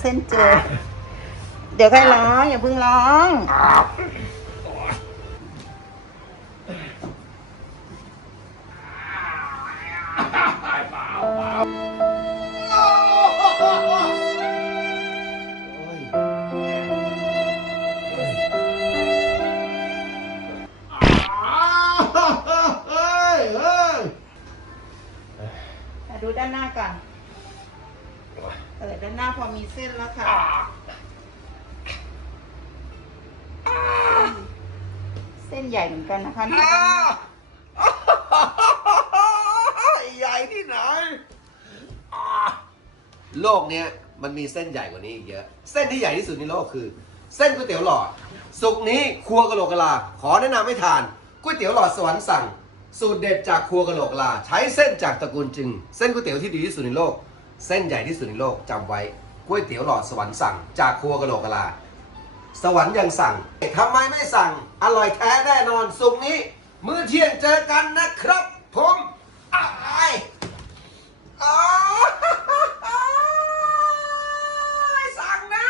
เส้นเจอ เดี๋ยวค่อยร้องอย่าเพิ่งร้องมาดูด้านหน้าก่อน เออด้านหน้าพอมีเส้นแล้วค่ะเส้นใหญ่เหมือนกันนะคะเนี่ยใหญ่ที่ไหนอ่าโลกเนี้ยมันมีเส้นใหญ่กว่านี้อีกเยอะ เส้นที่ใหญ่ที่สุดในโลกคือ เส้นก๋วยเตี๋ยวหลอด สุกร์นี้ครัวกะโหลกกะลา ขอแนะนำให้ทานก๋วยเตี๋ยวหลอดสวรรค์สั่ง สูตรเด็ดจากครัวกะโหลกกะลา ใช้เส้นจากตระกูลจึง เส้นก๋วยเตี๋ยวที่ดีที่สุดในโลก เส้นใหญ่ที่สุดในโลกจำไว้ก๋วยเตี๋ยวหลอดสวรรค์สั่ง จากครัวกะโหลกกะลา สวรรค์ยังสั่งทำไมไม่สั่ง อร่อยแท้แน่นอนสุกนี้ มื้อเที่ยงเจอกันนะครับ ผมอายอ้ายสั่งนะ